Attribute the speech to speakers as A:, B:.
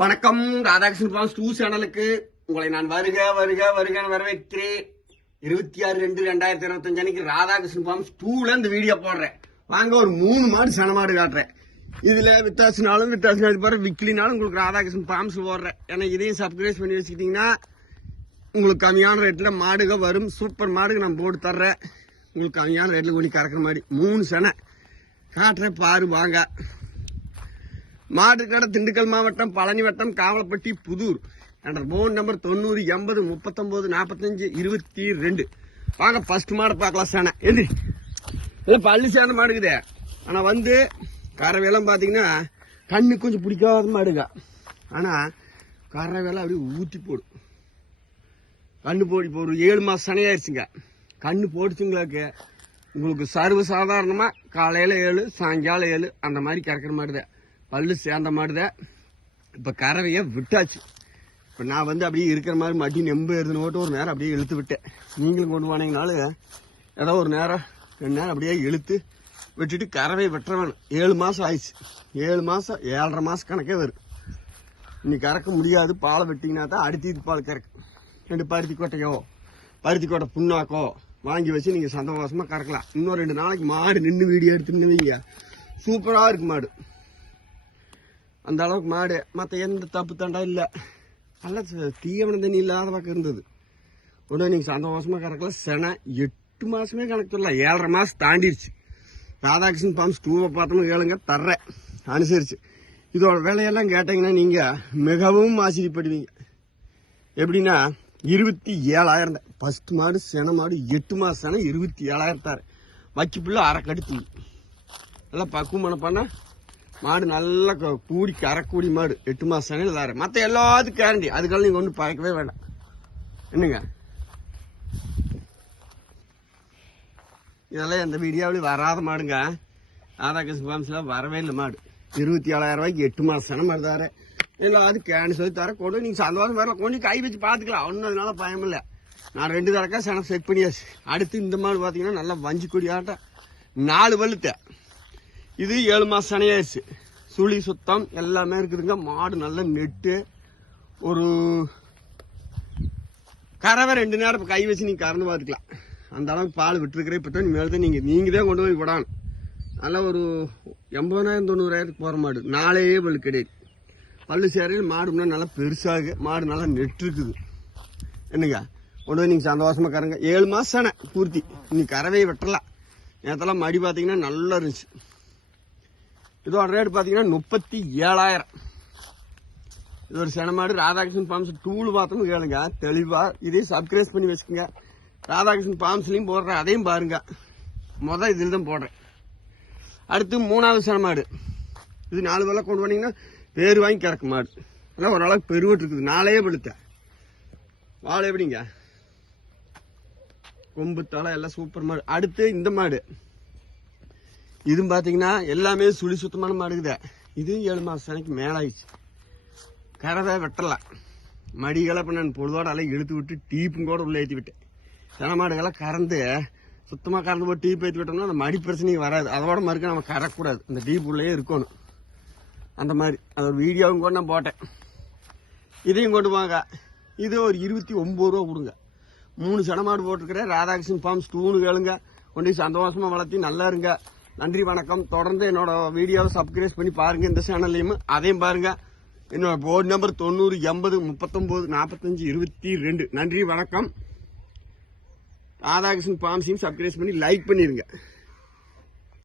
A: வணக்கம். Radhakrishnan pass two சேனலுக்கு உங்களை நான் வருக வருக வருகன்னு வரவேற்கிறேன். இருபத்தி ஆறு ரெண்டு ரெண்டாயிரத்தி இருபத்தஞ்சு அன்னைக்கு ராதாகிருஷ்ணன் ஃபார்ம்ஸ் டூல இந்த வீடியோ போடுறேன். வாங்க ஒரு மூணு மாடு சன மாடு காட்டுறேன். இதுல வித்தாசினாலும் வித்தாசினாலும் பாரு விக்கிலினாலும் உங்களுக்கு ராதாகிருஷ்ணன் ஃபார்ம்ஸ் போடுறேன். ஏன்னா இதையும் சப்ஸ்கிரைப் பண்ணி வச்சுக்கிட்டீங்கன்னா உங்களுக்கு கம்மியான ரேட்டில் மாடுக வரும். சூப்பர் மாடுக நான் போட்டு தர்றேன். உங்களுக்கு கம்மியான ரேட்டில் கொண்டு கறக்கிற மாதிரி மூணு சனை. காட்டுறேன் பாரு வாங்க. மாடு திண்டுக்கல் மாவட்டம் பழனி வட்டம் காவலப்பட்டி புதூர். என்ற போன் நம்பர் தொண்ணூறு எண்பது முப்பத்தொம்போது நாற்பத்தஞ்சு இருபத்தி ரெண்டு. வாங்க ஃபர்ஸ்ட் மாடை பார்க்கலாம் சேனை எது? இல்லை பள்ளி சேர்ந்த மாடுக்குதே. ஆனால் வந்து கறவையெல்லாம் பார்த்தீங்கன்னா கண்ணு கொஞ்சம் பிடிக்காத மாடுங்க ஆனால் கறவையெல்லாம் அப்படியே ஊற்றி போடும். கண்ணு போடி இப்போ ஒரு ஏழு மாதம் சனையாயிருச்சுங்க. கண்ணு போட்டுச்சுங்களாக்கு உங்களுக்கு சர்வ சாதாரணமாக காலையில் ஏழு சாயங்காலம் ஏழு அந்த மாதிரி கறக்கிற மாடுதான். பல்லு சேர்ந்த மாடுதான் இப்போ கறவையை விட்டாச்சு. இப்போ நான் வந்து அப்படியே இருக்கிற மாதிரி மடி நெம்பு எழுதுன ஓட்டு ஒரு நேரம் அப்படியே இழுத்து விட்டேன். நீங்களும் கொண்டு போனீங்கனாலும் ஏதோ ஒரு நேரம் ரெண்டு நேரம் அப்படியே இழுத்து விட்டுட்டு கறவை வெட்டுறவன். வேணும் ஏழு மாதம் ஆயிடுச்சு. ஏழு மாதம் ஏழரை மாதம் கணக்கே வரும். இன்னைக்கு கறக்க முடியாது. பாலை வெட்டிங்கன்னா தான் அடுத்தது பால் கறக்கு ரெண்டு பருத்தி கொட்டையோ பருத்தி கொட்டை புண்ணாக்கோ வாங்கி வச்சு நீங்கள் சந்தோஷமாக கறக்கலாம். இன்னும் ரெண்டு நாளைக்கு மாடு நின்று வீடியோ எடுத்துன்னு வைங்க. சூப்பராக இருக்கு மாடு. அந்த அளவுக்கு மாடு. மற்ற எந்த தப்பு தண்டா இல்லை. நல்லா தீவனம் தண்ணி இல்லாத பக்கம் இருந்தது. உடனே நீங்கள் சந்தோஷமாக கணக்கில் செனை எட்டு மாதமே கணக்கு சொல்லலாம் ஏழரை மாதம் தாண்டிடுச்சு ராதாகிருஷ்ணன் பாம்ஸ் டூவை பார்த்தோம்னு கேளுங்க தர்றேன். அனுசரிச்சு இதோட விலையெல்லாம் கேட்டிங்கன்னா நீங்கள் மிகவும் ஆச்சரியப்படுவீங்க. எப்படின்னா இருபத்தி ஏழாயிரம் தான். ஃபர்ஸ்ட் மாடு சென மாடு எட்டு மாதம் சென இருபத்தி ஏழாயிரத்தாறு வக்கி பிள்ளை அரை கடுத்து நல்லா பக்குவமான பண்ண மாடு நல்லா க- கூடி கரக்கூடி மாடு. எட்டு மாதம் செனையில் தாரு மற்ற எல்லாத்துக்கும் கேரண்டி அதுக்கெல்லாம் நீங்கள் ஒன்றும் பழக்கவே வேண்டாம். என்னங்க? இதெல்லாம் எந்த வீடியோவிலையும் வராத மாடுங்க. ராதாகிருஷ்ண ஃபார்ம்ஸில் வரவே இல்லை மாடு. இருபத்தி ஏழாயிரம் ரூபாய்க்கு எட்டு மாதம் மாதிரி தாரு எல்லாத்துக்கும் கேன் சொல்லி தர கொண்டு நீங்கள் சந்தோஷம் வரலாம். கொஞ்சம் கை வச்சு பார்த்துக்கலாம். ஒன்றும் அதனால பயம் இல்லை. நான் ரெண்டு தரக்கா சனம் செக் பண்ணியாச்சு. அடுத்து இந்த மாடு பார்த்தீங்கன்னா நல்லா வஞ்சி கொடி ஆட்டம். நாலு வலுத்தை. இது ஏழு மாதம் சனையாயிருச்சு சுழி சுத்தம் எல்லாமே இருக்குதுங்க. மாடு நல்ல நெட்டு. ஒரு கறவை ரெண்டு நேரம் இப்போ கை வச்சு நீங்கள் கறந்து பார்த்துக்கலாம். அந்த அளவுக்கு பால் விட்டுருக்குறே. இப்போ தான் மேலே தான் நீங்கள் நீங்கள் தான் கொண்டு போய் விடணும். நல்லா ஒரு எண்பதாயிரம் தொண்ணூறாயிரத்துக்கு போகிற மாடு. நாளையே பல் கிடையாது. பல்லு சேரையில் மாடு முன்னாடி நல்லா பெருசாக மாடு நல்லா நெட்டுருக்குது. என்னங்க? கொண்டு போய் நீங்கள் சந்தோஷமாக கறங்க. ஏழு மாதம் தானே பூர்த்தி. இன்னைக்கு கறவையை வெட்டலாம். நேரத்தெல்லாம் மடி பார்த்தீங்கன்னா நல்லா இருந்துச்சு. இதோட ரேட் பார்த்தீங்கன்னா முப்பத்தி ஏழாயிரம். இது ஒரு செனமாடு ராதாகிருஷ்ணன் பாம்ஸ் டூல் பார்த்தோம் கேளுங்க. தெளிவாக இதையும் சப்ஸ்கிரைப் பண்ணி வச்சுக்கோங்க. ராதாகிருஷ்ணன் பாம்ஸ்லையும் போடுறேன். அதையும் பாருங்க. மொதல் இதில் தான் போடுறேன். அடுத்து மூணாவது செனமாடு இது நாலு வேலை கொண்டு வந்தீங்கன்னா பேர் வாங்கி கிடக்கு மாடு. ஆனால் ஓரளவுக்கு பெருவட்டு இருக்குது. நாளையே படுத்த வாழை எப்படிங்க? கொம்பு தலை எல்லாம் சூப்பர் மாடு. அடுத்து இந்த மாடு. இதுவும் பார்த்தீங்கன்னா எல்லாமே சுழி சுத்தமான மாடுக்குது. இது ஏழு மாதம் சனைக்கு மேலாயிடுச்சு. கரவை வெட்டலை. மடிகளை இப்போ நான் பொழுதோட இழுத்து விட்டு டீப்பும் கூட உள்ளே ஏற்றி விட்டேன். சின மாடுகளை கறந்து சுத்தமாக கறந்து போய் டீப் ஏற்றி விட்டோம்னா அந்த மடி பிரச்சனையும் வராது. அதோட மறுக்க நம்ம கறக்கூடாது அந்த டீப் உள்ளே இருக்கணும். அந்த மாதிரி. அது ஒரு வீடியோவும் கூட நான் போட்டேன். இதையும் கொண்டு வாங்க இது ஒரு இருபத்தி ஒம்பது ரூபா கொடுங்க. மூணு சனமாடு போட்டிருக்கிறேன். ராதாகிருஷ்ணன் ஃபார்ம்ஸ் ஸ்டூனு கேளுங்க. கொண்டு போய் வளர்த்தி நல்லா இருங்க. நன்றி வணக்கம். தொடர்ந்து என்னோட வீடியோவை சப்ஸ்கிரைப் பண்ணி பாருங்க இந்த சேனல்லையும் அதையும் பாருங்க. என்னோட போர்டு நம்பர் தொண்ணூறு எண்பது முப்பத்தொம்போது நாற்பத்தஞ்சு இருபத்தி ரெண்டு. நன்றி வணக்கம். ராதாகிருஷ்ணன் பாம்சியும் சப்ஸ்கிரைப் பண்ணி லைக் பண்ணிடுங்க